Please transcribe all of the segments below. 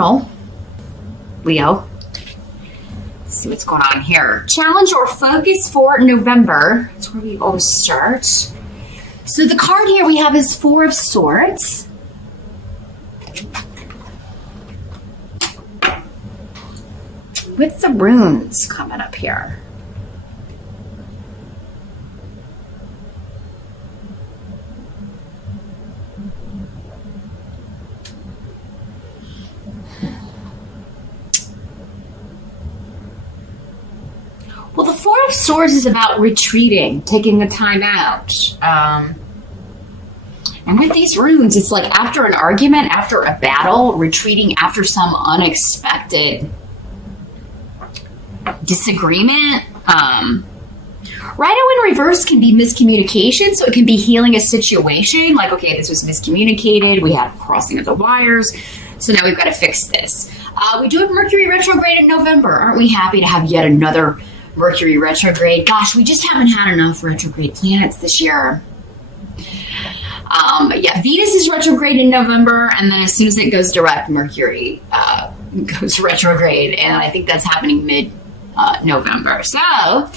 general, Leo. Let's see what's going on here. Challenge or focus for November. That's where we always start. So the card here we have is Four of Swords. With the runes coming up here. Well, the Four of Swords is about retreating, taking a time out. And with these runes, it's like after an argument, after a battle, retreating after some unexpected disagreement. Rhino in reverse can be miscommunication, so it can be healing a situation. Like, okay, this was miscommunicated. We had crossing of the wires, so now we've got to fix this. We do have Mercury retrograde in November. Aren't we happy to have yet another Mercury retrograde? Gosh, we just haven't had enough retrograde planets this year. Yeah, Venus is retrograde in November, and then as soon as it goes direct, Mercury goes retrograde, and I think that's happening mid-November. So,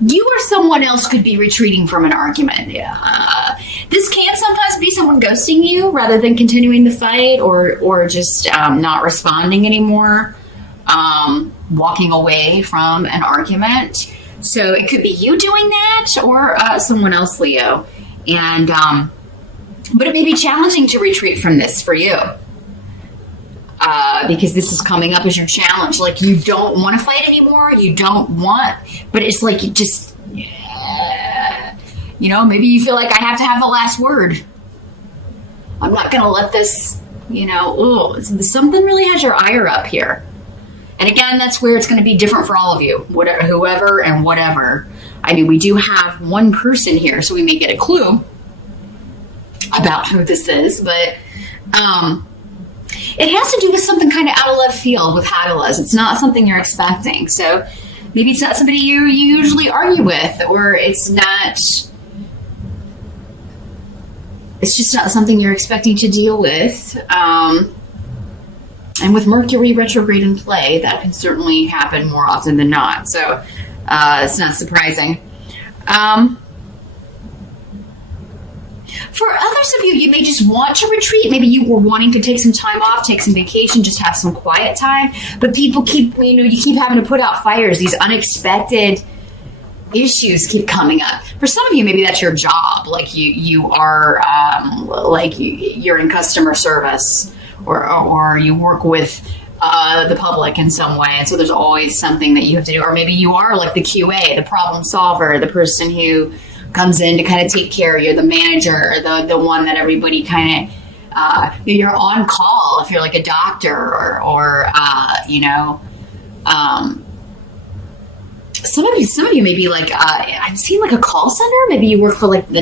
you or someone else could be retreating from an argument. This can sometimes be someone ghosting you rather than continuing the fight, or just not responding anymore, walking away from an argument. So it could be you doing that, or someone else, Leo. And but it may be challenging to retreat from this for you, because this is coming up as your challenge. Like, you don't want to fight anymore. You don't want, but it's like you just, maybe you feel like I have to have the last word. I'm not going to let this, something really has your ire up here. And again, that's where it's going to be different for all of you, whoever and whatever. I mean, we do have one person here, so we may get a clue about who this is, but it has to do with something kind of out of left field with Hagalaz. It's not something you're expecting. So maybe it's not somebody you usually argue with, or it's just not something you're expecting to deal with. And with Mercury retrograde in play, that can certainly happen more often than not. So it's not surprising. For others of you, you may just want to retreat. Maybe you were wanting to take some time off, take some vacation, just have some quiet time. But people you keep having to put out fires. These unexpected issues keep coming up. For some of you, maybe that's your job. Like you are, you're in customer service, or you work with the public in some way, and so there's always something that you have to do. Or maybe you are like the QA, the problem solver, the person who comes in to kind of take care of you, the manager, the one that everybody kind of, you're on call if you're like a doctor, or some of you may be like, I've seen like a call center. Maybe you work for like the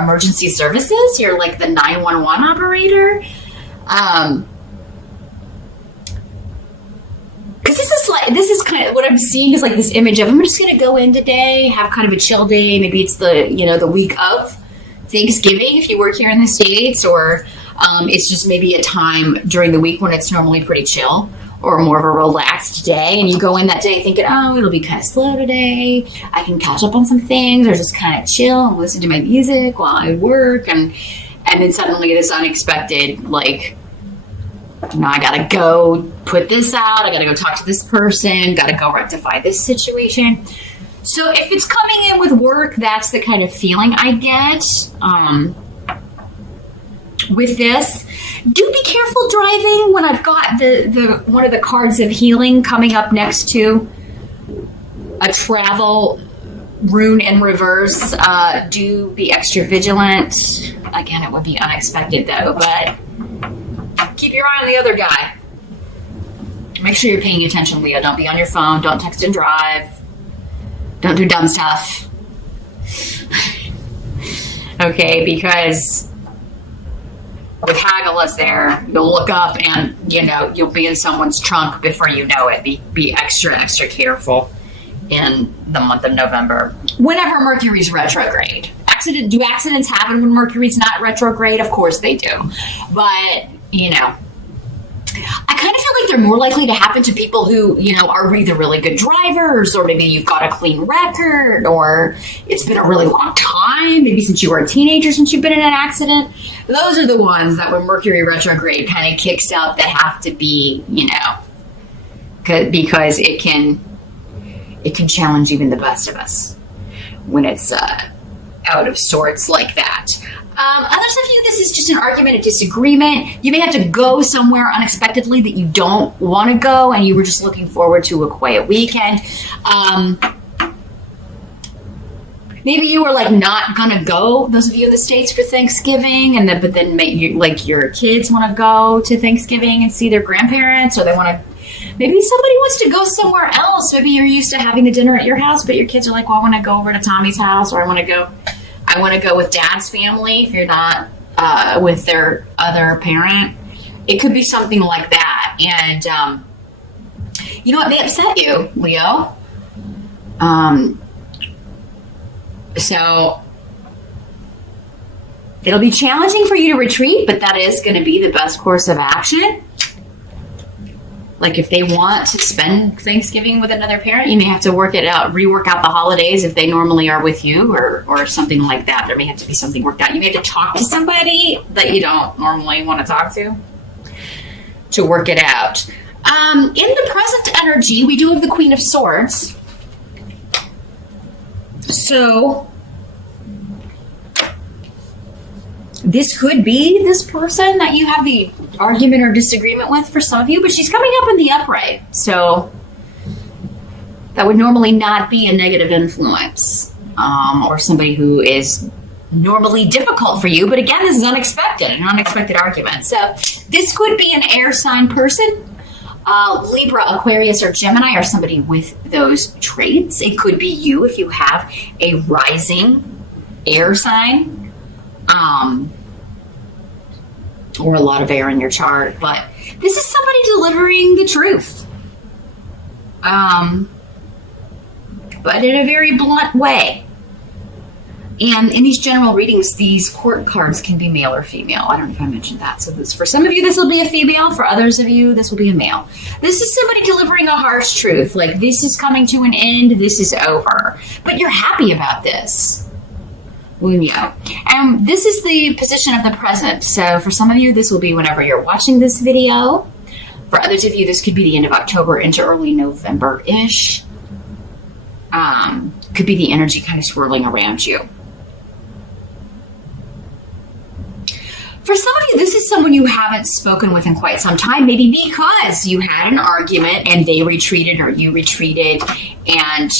emergency services. You're like the 911 operator. Because this is kind of what I'm seeing is like this image of, I'm just going to go in today, have kind of a chill day. Maybe it's the week of Thanksgiving if you work here in the States, or it's just maybe a time during the week when it's normally pretty chill, or more of a relaxed day, and you go in that day thinking, oh, it'll be kind of slow today. I can catch up on some things, or just kind of chill and listen to my music while I work, and then suddenly this unexpected, like, I gotta go put this out, I gotta go talk to this person, gotta go rectify this situation. So if it's coming in with work, that's the kind of feeling I get with this. Do be careful driving when I've got the one of the cards of healing coming up next to a travel rune in reverse. Do be extra vigilant. Again, it would be unexpected though, but keep your eye on the other guy. Make sure you're paying attention, Leo. Don't be on your phone. Don't text and drive. Don't do dumb stuff. Okay, because with Hagalaz there, you'll look up and, you'll be in someone's trunk before you know it. Be extra, extra careful in the month of November. Whenever Mercury's retrograde. Do accidents happen when Mercury's not retrograde? Of course they do. But you know, I kind of feel like they're more likely to happen to people who, you know, are either really good drivers, or maybe you've got a clean record, or it's been a really long time, maybe since you were a teenager, since you've been in an accident. Those are the ones that when Mercury retrograde kind of kicks out that have to be, you know, because it can challenge even the best of us when it's out of sorts like that. Others of you, this is just an argument, a disagreement. You may have to go somewhere unexpectedly that you don't want to go, and you were just looking forward to a quiet weekend. Maybe you were like not gonna go. Those of you in the States for Thanksgiving, but then your kids want to go to Thanksgiving and see their grandparents, or they want to. Maybe somebody wants to go somewhere else. Maybe you're used to having the dinner at your house, but your kids are like, well, I want to go over to Tommy's house, or I want to go with Dad's family if you're not with their other parent. It could be something like that. And you know what may upset you, Leo? So it'll be challenging for you to retreat, but that is going to be the best course of action. Like if they want to spend Thanksgiving with another parent, you may have to rework out the holidays if they normally are with you, or something like that. There may have to be something worked out. You may have to talk to somebody that you don't normally want to talk to work it out. In the present energy, we do have the Queen of Swords. So this could be this person that you have the argument or disagreement with for some of you, but she's coming up in the upright. So that would normally not be a negative influence, or somebody who is normally difficult for you. But again, this is an unexpected argument. So this could be an air sign person. Libra, Aquarius, or Gemini, or somebody with those traits. It could be you if you have a rising air sign. Or a lot of air in your chart, but this is somebody delivering the truth. But in a very blunt way. And in these general readings, these court cards can be male or female. I don't know if I mentioned that. So for some of you, this will be a female. For others of you, this will be a male. This is somebody delivering a harsh truth. Like, this is coming to an end. This is over. But you're happy about this. Wunyo. And this is the position of the present. So for some of you, this will be whenever you're watching this video. For others of you, this could be the end of October into early November-ish. Could be the energy kind of swirling around you. For some of you, this is someone you haven't spoken with in quite some time, maybe because you had an argument and they retreated or you retreated, and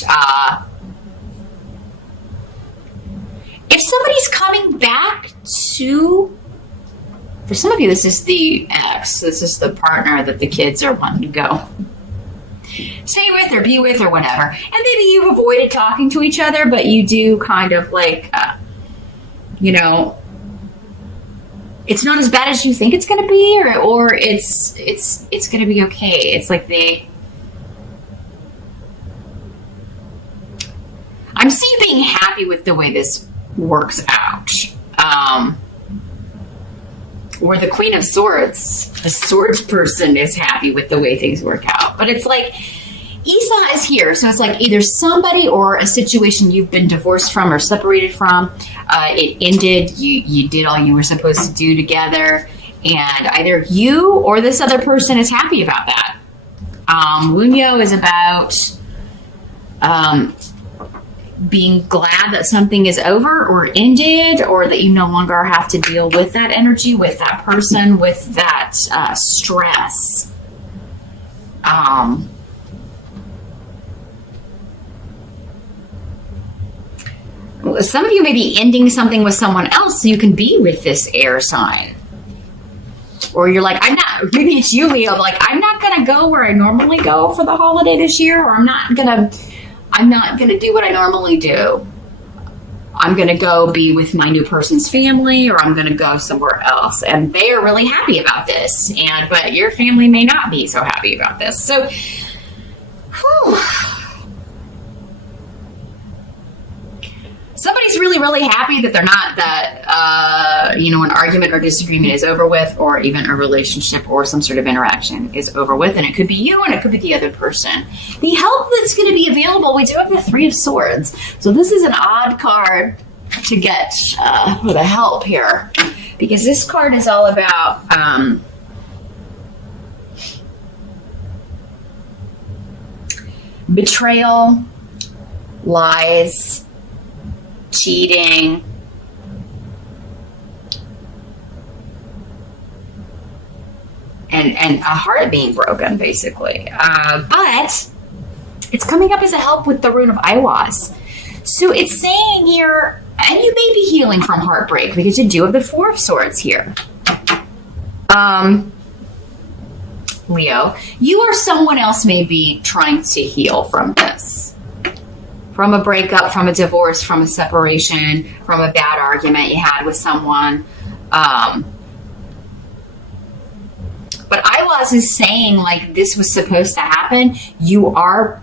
if somebody's coming back to, for some of you, this is the ex. This is the partner that the kids are wanting to go stay with or be with or whatever. And maybe you've avoided talking to each other, but you do kind of like, it's not as bad as you think it's going to be, or it's going to be okay. It's like I'm seeing being happy with the way this works out. Or the Queen of Swords, the Swords person, is happy with the way things work out. But it's like, Isa is here, so it's like either somebody or a situation you've been divorced from or separated from. It ended, you did all you were supposed to do together, and either you or this other person is happy about that. Wunyo is about being glad that something is over or ended, or that you no longer have to deal with that energy, with that person, with that stress. Some of you may be ending something with someone else so you can be with this air sign. Or you're like, maybe it's you, Leo, like, I'm not going to go where I normally go for the holiday this year, or I'm not going to do what I normally do. I'm going to go be with my new person's family, or I'm going to go somewhere else. And they are really happy about this. But your family may not be so happy about this. So, somebody's really really, really happy that they're not that, an argument or disagreement is over with, or even a relationship or some sort of interaction is over with. And it could be you and it could be the other person. The help that's going to be available, we do have the Three of Swords. So this is an odd card to get for the help here, because this card is all about betrayal, lies, cheating, and a heart being broken, basically. But it's coming up as a help with the rune of Aiwass. So it's saying here, and you may be healing from heartbreak because you do have the Four of Swords here. Leo, you or someone else may be trying to heal from this. From a breakup, from a divorce, from a separation, from a bad argument you had with someone. But Aiwass is saying, like, this was supposed to happen. You are,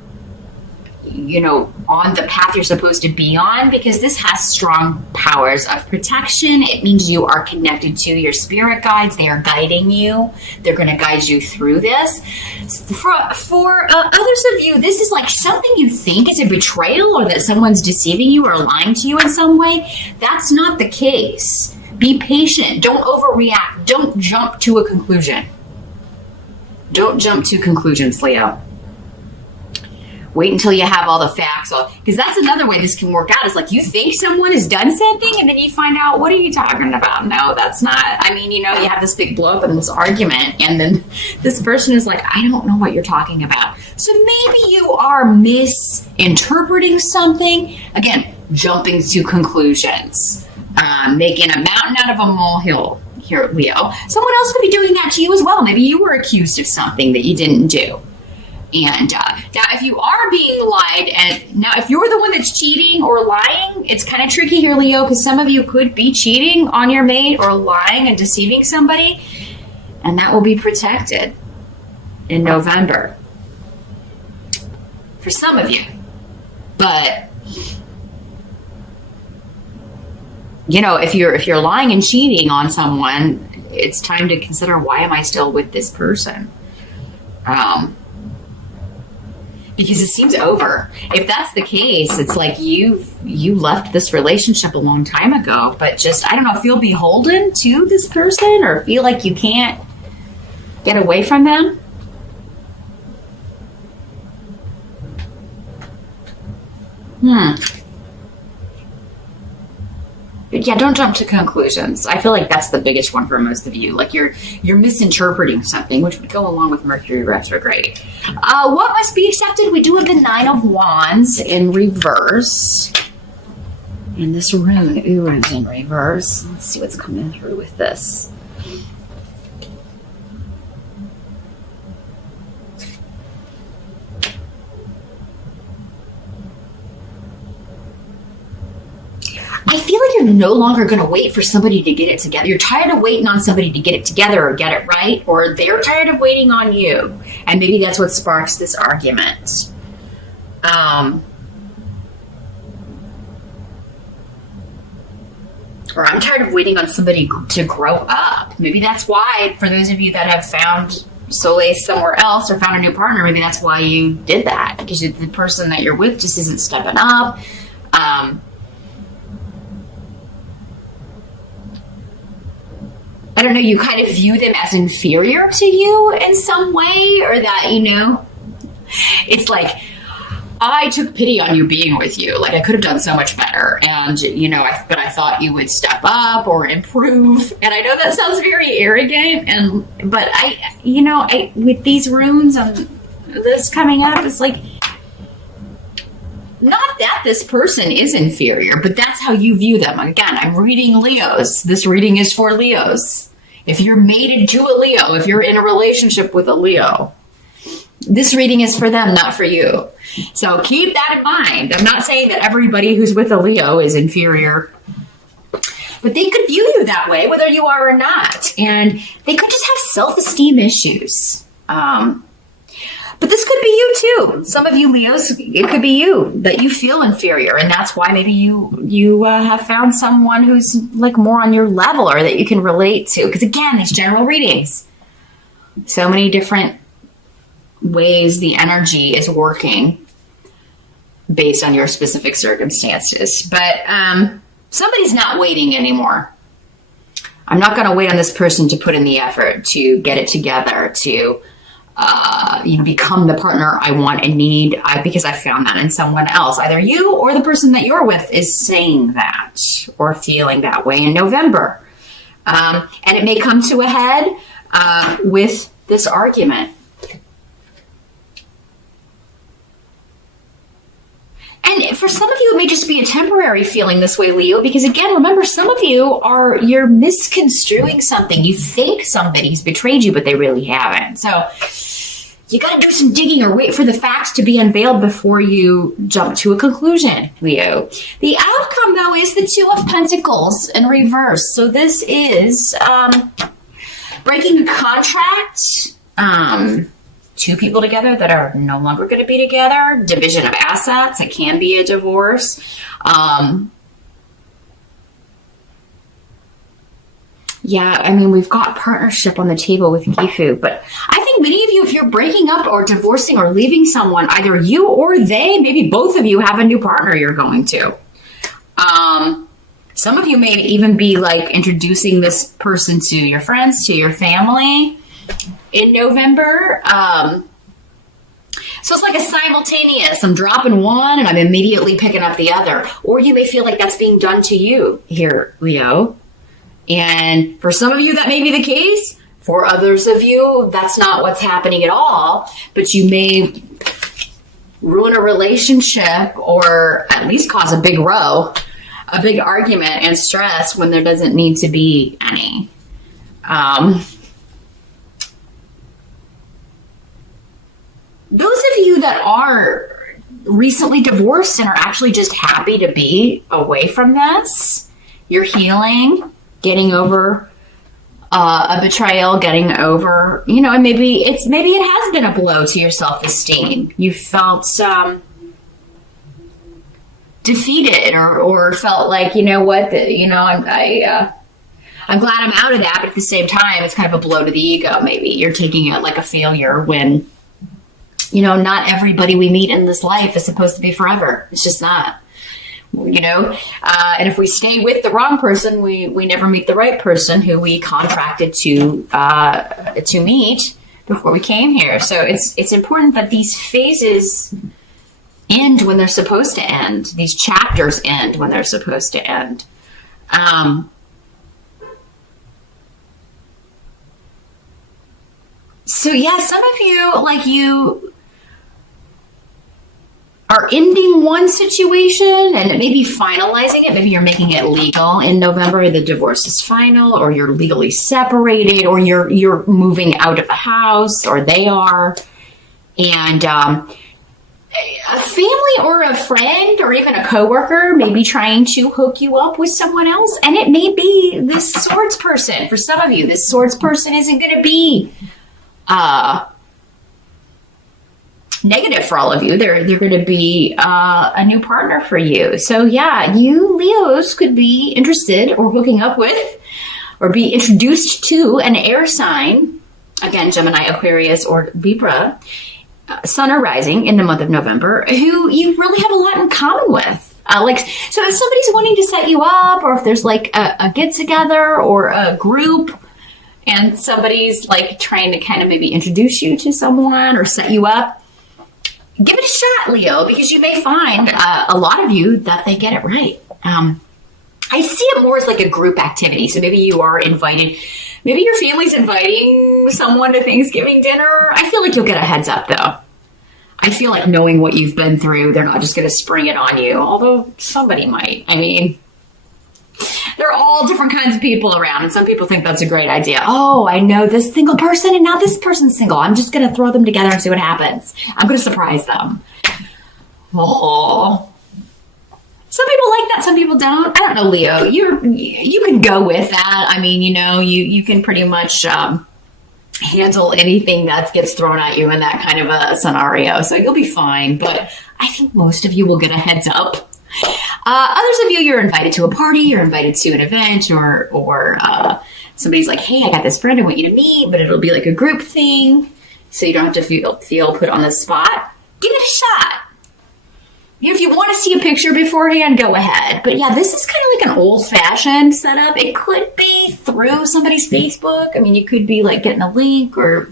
on the path you're supposed to be on, because this has strong powers of protection. It means you are connected to your spirit guides. They are guiding you. They're going to guide you through this. For others of you, this is like something you think is a betrayal, or that someone's deceiving you or lying to you in some way. That's not the case. Be patient. Don't overreact. Don't jump to a conclusion. Don't jump to conclusions, Leo. Wait until you have all the facts. Because that's another way this can work out. Is like you think someone has done something and then you find out, what are you talking about? No, that's not. I mean, you have this big blow up in this argument, and then this person is like, I don't know what you're talking about. So maybe you are misinterpreting something. Again, jumping to conclusions. Making a mountain out of a molehill here, Leo. Someone else could be doing that to you as well. Maybe you were accused of something that you didn't do. And now, if you are being lied, and now if you're the one that's cheating or lying, it's kind of tricky here, Leo, because some of you could be cheating on your mate or lying and deceiving somebody, and that will be protected in November for some of you. But if you're lying and cheating on someone, it's time to consider, why am I still with this person? Because it seems over. If that's the case, it's like you left this relationship a long time ago, but just, I don't know, feel beholden to this person, or feel like you can't get away from them. But yeah, don't jump to conclusions. I feel like that's the biggest one for most of you. Like you're misinterpreting something, which would go along with Mercury retrograde. What must be accepted? We do have the Nine of Wands in reverse. And this rune is in reverse. Let's see what's coming through with this. I feel like you're no longer going to wait for somebody to get it together. You're tired of waiting on somebody to get it together or get it right, or they're tired of waiting on you. And maybe that's what sparks this argument. Or I'm tired of waiting on somebody to grow up. Maybe that's why, for those of you that have found solace somewhere else or found a new partner, maybe that's why you did that. Because the person that you're with just isn't stepping up. I don't know, you kind of view them as inferior to you in some way, or that, it's like, I took pity on you being with you. Like, I could have done so much better. And, but I thought you would step up or improve. And I know that sounds very arrogant, but I with these runes and this coming up, it's like, not that this person is inferior, but that's how you view them. Again, I'm reading Leos. This reading is for Leos. If you're mated to a Leo, if you're in a relationship with a Leo, this reading is for them, not for you. So keep that in mind. I'm not saying that everybody who's with a Leo is inferior, but they could view you that way, whether you are or not. And they could just have self-esteem issues. But this could be you too. Some of you Leos, it could be you that you feel inferior, and that's why maybe you have found someone who's like more on your level or that you can relate to. Because again, these general readings, so many different ways the energy is working based on your specific circumstances. But somebody's not waiting anymore. I'm not going to wait on this person to put in the effort to get it together, to become the partner I want and need, because I found that in someone else. Either you or the person that you're with is saying that or feeling that way in November. And it may come to a head with this argument. And for some of you, it may just be a temporary feeling this way, Leo, because again, remember, some of you you're misconstruing something. You think somebody's betrayed you, but they really haven't. So you got to do some digging or wait for the facts to be unveiled before you jump to a conclusion, Leo. The outcome, though, is the Two of Pentacles in reverse. So this is breaking a contract, two people together that are no longer going to be together, division of assets. It can be a divorce. Yeah, I mean, we've got partnership on the table with Gifu, but I think many of you, if you're breaking up or divorcing or leaving someone, either you or they, maybe both of you have a new partner you're going to. Some of you may even be like introducing this person to your friends, to your family in November. So it's like a simultaneous, I'm dropping one and I'm immediately picking up the other. Or you may feel like that's being done to you here, Leo. And for some of you, that may be the case. For others of you, that's not what's happening at all. But you may ruin a relationship or at least cause a big row, a big argument and stress when there doesn't need to be any. Those of you that are recently divorced and are actually just happy to be away from this, you're healing, getting over a betrayal, getting over, and maybe it has been a blow to your self-esteem. You felt defeated or felt like, I'm glad I'm out of that, but at the same time, it's kind of a blow to the ego. Maybe you're taking it like a failure when, not everybody we meet in this life is supposed to be forever. It's just not. And if we stay with the wrong person, we never meet the right person who we contracted to meet before we came here. So it's important that these phases end when they're supposed to end. These chapters end when they're supposed to end. So yeah, some of you, are ending one situation and maybe finalizing it. Maybe you're making it legal in November. The divorce is final, or you're legally separated, or you're moving out of the house, or they are. And a family or a friend or even a coworker may be trying to hook you up with someone else. And it may be this swords person. For some of you, this swords person isn't going to be negative for all of you. They're going to be a new partner for you. So yeah, you Leos could be interested or hooking up with or be introduced to an air sign. Again, Gemini, Aquarius, or Libra, sun or rising in the month of November, who you really have a lot in common with. So if somebody's wanting to set you up, or if there's like a get together or a group, and somebody's like trying to kind of maybe introduce you to someone or set you up, give it a shot, Leo, because you may find a lot of you that they get it right. I see it more as like a group activity. So maybe you are invited, maybe your family's inviting someone to Thanksgiving dinner. I feel like you'll get a heads up, though. I feel like knowing what you've been through, they're not just going to spring it on you, although somebody might. I mean, there are all different kinds of people around, and some people think that's a great idea. Oh, I know this single person, and now this person's single. I'm just going to throw them together and see what happens. I'm going to surprise them. Oh. Some people like that, some people don't. I don't know, Leo. You can go with that. I mean, you can pretty much handle anything that gets thrown at you in that kind of a scenario. So you'll be fine. But I think most of you will get a heads up. Others of you, you're invited to a party, you're invited to an event, or somebody's like, hey, I got this friend I want you to meet, but it'll be like a group thing. So you don't have to feel put on the spot. Give it a shot. If you want to see a picture beforehand, go ahead. But yeah, this is kind of like an old-fashioned setup. It could be through somebody's Facebook. I mean, you could be like getting a link or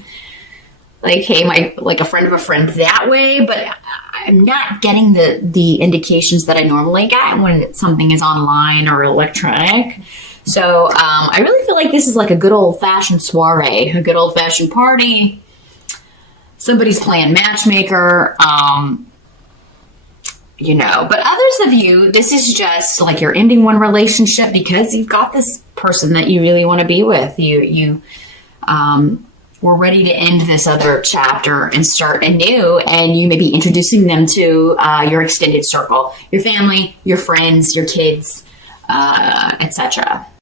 like, hey, like a friend of a friend that way. But I'm not getting the indications that I normally get when something is online or electronic. So I really feel like this is like a good old-fashioned soiree, a good old-fashioned party. Somebody's playing matchmaker. But others of you, this is just like you're ending one relationship because you've got this person that you really want to be with. You were ready to end this other chapter and start anew, and you may be introducing them to your extended circle, your family, your friends, your kids, etc.